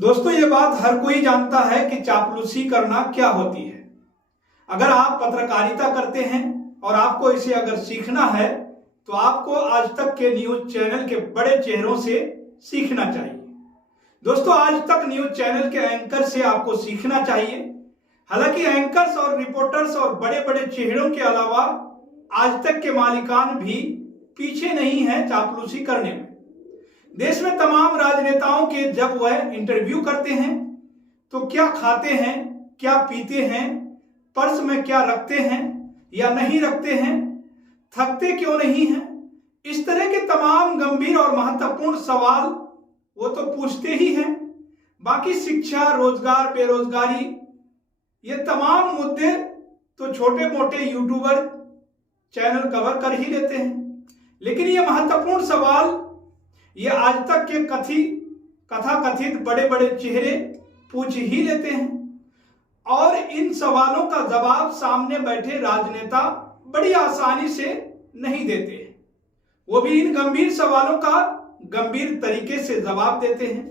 दोस्तों, ये बात हर कोई जानता है कि चापलूसी करना क्या होती है। अगर आप पत्रकारिता करते हैं और आपको इसे अगर सीखना है तो आपको आज तक के न्यूज चैनल के बड़े चेहरों से सीखना चाहिए। दोस्तों, आज तक न्यूज चैनल के एंकर से आपको सीखना चाहिए। हालांकि एंकर्स और रिपोर्टर्स और बड़े बड़े चेहरों के अलावा आज तक के मालिकान भी पीछे नहीं है चापलूसी करने में। देश में तमाम राजनेताओं के जब वह इंटरव्यू करते हैं तो क्या खाते हैं, क्या पीते हैं, पर्स में क्या रखते हैं या नहीं रखते हैं, थकते क्यों नहीं हैं, इस तरह के तमाम गंभीर और महत्वपूर्ण सवाल वो तो पूछते ही हैं। बाकी शिक्षा, रोजगार, बेरोजगारी, ये तमाम मुद्दे तो छोटे मोटे यूट्यूबर चैनल कवर कर ही लेते हैं। लेकिन ये महत्वपूर्ण सवाल ये आज तक के कथित बड़े बड़े चेहरे पूछ ही लेते हैं और इन सवालों का जवाब सामने बैठे राजनेता बड़ी आसानी से नहीं देते हैं। वो भी इन गंभीर सवालों का गंभीर तरीके से जवाब देते हैं।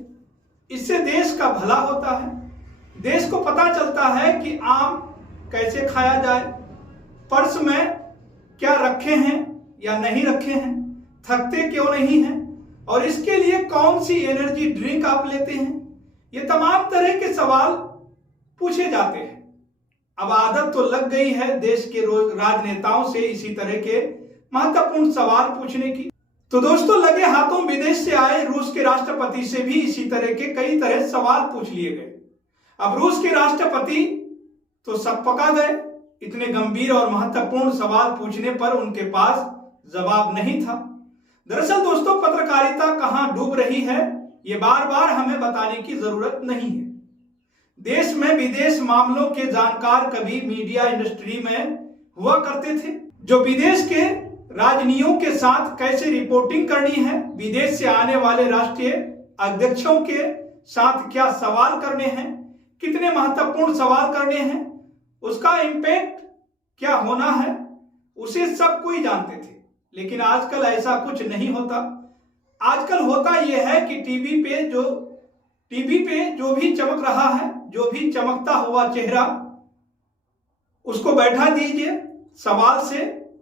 इससे देश का भला होता है। देश को पता चलता है कि आम कैसे खाया जाए, पर्स में क्या रखे हैं या नहीं रखे हैं, थकते क्यों नहीं हैं और इसके लिए कौन सी एनर्जी ड्रिंक आप लेते हैं। ये तमाम तरह के सवाल पूछे जाते हैं। अब आदत तो लग गई है देश के राजनेताओं से इसी तरह के महत्वपूर्ण सवाल पूछने की। तो दोस्तों, लगे हाथों विदेश से आए रूस के राष्ट्रपति से भी इसी तरह के कई तरह सवाल पूछ लिए गए। अब रूस के राष्ट्रपति तो सकपका गए। इतने गंभीर और महत्वपूर्ण सवाल पूछने पर उनके पास जवाब नहीं था। दरअसल दोस्तों, पत्रकारिता कहां डूब रही है ये बार बार हमें बताने की जरूरत नहीं है। देश में विदेश मामलों के जानकार कभी मीडिया इंडस्ट्री में हुआ करते थे, जो विदेश के राजनीतियों के साथ कैसे रिपोर्टिंग करनी है, विदेश से आने वाले राष्ट्रीय अध्यक्षों के साथ क्या सवाल करने हैं, कितने महत्वपूर्ण सवाल करने हैं, उसका इम्पैक्ट क्या होना है, उसे सब कोई जानते थे। लेकिन आजकल ऐसा कुछ नहीं होता। आजकल होता यह है कि टीवी पे जो भी चमक रहा है, जो भी चमकता हुआ चेहरा, उसको बैठा दीजिए। सवाल से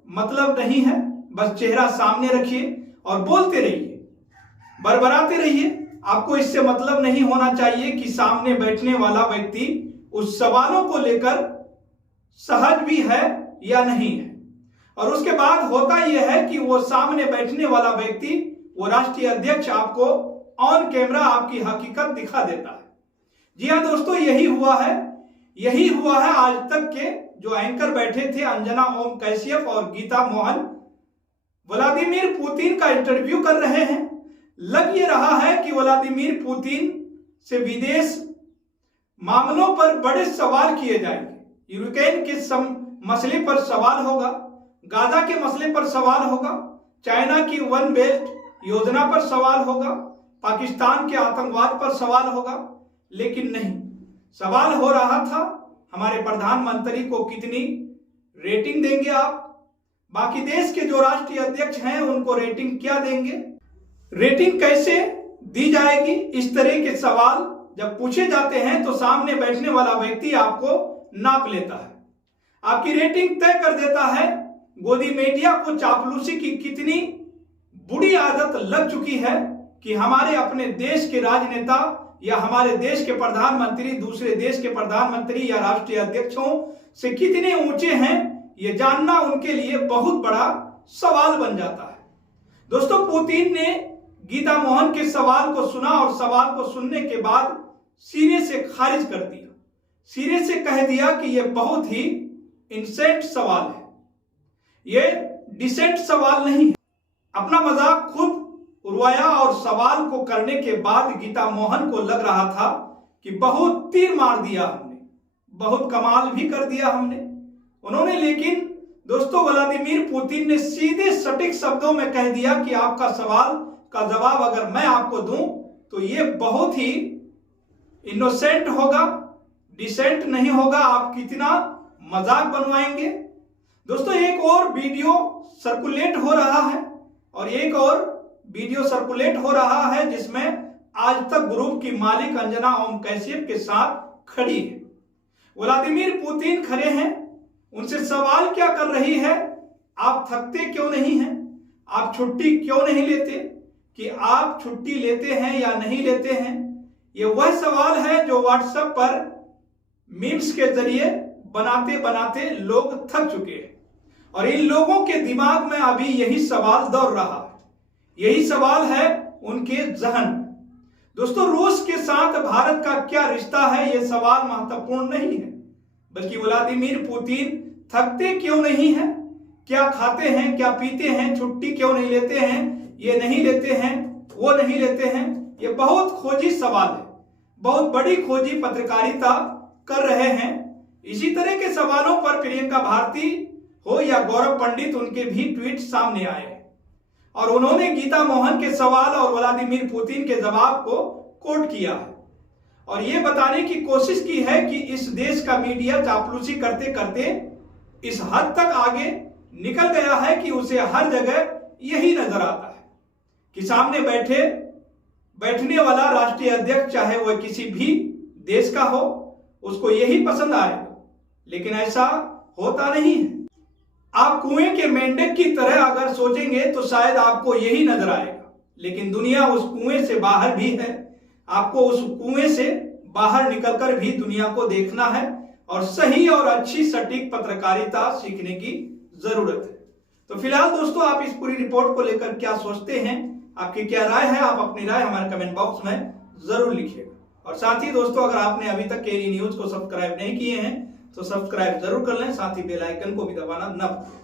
मतलब नहीं है, बस चेहरा सामने रखिए और बोलते रहिए, बरबराते रहिए। आपको इससे मतलब नहीं होना चाहिए कि सामने बैठने वाला व्यक्ति उस सवालों को लेकर सहज भी है या नहीं है। और उसके बाद होता यह है कि वो सामने बैठने वाला व्यक्ति, वो राष्ट्रीय अध्यक्ष, आपको ऑन कैमरा आपकी हकीकत दिखा देता है। जी हाँ दोस्तों, यही हुआ है आज तक के जो एंकर बैठे थे, अंजना ओम कश्यप और गीता मोहन, व्लादिमीर पुतिन का इंटरव्यू कर रहे हैं। लग ये रहा है कि व्लादिमीर पुतिन से विदेश मामलों पर बड़े सवाल किए जाएंगे। यूक्रेन के मसले पर सवाल होगा, गाजा के मसले पर सवाल होगा, चाइना की वन बेल्ट योजना पर सवाल होगा, पाकिस्तान के आतंकवाद पर सवाल होगा। लेकिन नहीं, सवाल हो रहा था हमारे प्रधानमंत्री को कितनी रेटिंग देंगे आप, बाकी देश के जो राष्ट्रीय अध्यक्ष हैं उनको रेटिंग क्या देंगे, रेटिंग कैसे दी जाएगी। इस तरह के सवाल जब पूछे जाते हैं तो सामने बैठने वाला व्यक्ति आपको नाप लेता है, आपकी रेटिंग तय कर देता है। गोदी मीडिया को चापलूसी की कितनी बुरी आदत लग चुकी है कि हमारे अपने देश के राजनेता या हमारे देश के प्रधानमंत्री दूसरे देश के प्रधानमंत्री या राष्ट्रीय अध्यक्षों से कितने ऊंचे हैं, ये जानना उनके लिए बहुत बड़ा सवाल बन जाता है। दोस्तों, पुतिन ने गीता मोहन के सवाल को सुना और सवाल को सुनने के बाद सिरे से खारिज कर दिया, सिरे से कह दिया कि यह बहुत ही इंसेंट सवाल है, ये डिसेंट सवाल नहीं है। अपना मजाक खुद उड़वाया और सवाल को करने के बाद गीता मोहन को लग रहा था कि बहुत तीर मार दिया हमने, बहुत कमाल भी कर दिया हमने उन्होंने। लेकिन दोस्तों, व्लादिमीर पुतिन ने सीधे सटीक शब्दों में कह दिया कि आपका सवाल का जवाब अगर मैं आपको दूं तो ये बहुत ही इनोसेंट होगा, डिसेंट नहीं होगा। आप कितना मजाक बनवाएंगे। दोस्तों, एक और वीडियो सर्कुलेट हो रहा है जिसमें आज तक ग्रुप की मालिक अंजना ओम कैसियप के साथ खड़ी है। व्लादिमीर पुतिन खड़े हैं, उनसे सवाल क्या कर रही है, आप थकते क्यों नहीं हैं, आप छुट्टी क्यों नहीं लेते, कि आप छुट्टी लेते हैं या नहीं लेते हैं। ये वह सवाल है जो व्हाट्सएप पर मीम्स के जरिए बनाते बनाते लोग थक चुके हैं और इन लोगों के दिमाग में अभी यही सवाल दौड़ रहा है, यही सवाल है उनके जहन में। दोस्तों, रूस के साथ भारत का क्या रिश्ता है, यह सवाल महत्वपूर्ण नहीं है, बल्कि व्लादिमीर पुतिन थकते क्यों नहीं हैं, क्या खाते हैं, क्या पीते हैं, छुट्टी क्यों नहीं लेते हैं, ये नहीं लेते हैं, वो नहीं लेते हैं। ये बहुत खोजी सवाल है, बहुत बड़ी खोजी पत्रकारिता कर रहे हैं। इसी तरह के सवालों पर प्रियंका भारती हो या गौरव पंडित, उनके भी ट्वीट सामने आए हैं और उन्होंने गीता मोहन के सवाल और व्लादिमीर पुतिन के जवाब को कोट किया है और यह बताने की कोशिश की है कि इस देश का मीडिया चापलूसी करते करते इस हद तक आगे निकल गया है कि उसे हर जगह यही नजर आता है कि सामने बैठने वाला राष्ट्रीय अध्यक्ष, चाहे वह किसी भी देश का हो, उसको यही पसंद आएगा। लेकिन ऐसा होता नहीं है। आप कुएं के मेंढक की तरह अगर सोचेंगे तो शायद आपको यही नजर आएगा, लेकिन दुनिया उस कुएं से बाहर भी है। आपको उस कुएं से बाहर निकलकर भी दुनिया को देखना है और सही और अच्छी सटीक पत्रकारिता सीखने की जरूरत है। तो फिलहाल दोस्तों, आप इस पूरी रिपोर्ट को लेकर क्या सोचते हैं, आपकी क्या राय है, आप अपनी राय हमारे कमेंट बॉक्स में जरूर लिखिएगा। और साथ ही दोस्तों, अगर आपने अभी तक केरी न्यूज को सब्सक्राइब नहीं किए हैं तो सब्सक्राइब जरूर कर लें, साथ ही बेल आइकन को भी दबाना न भूलें।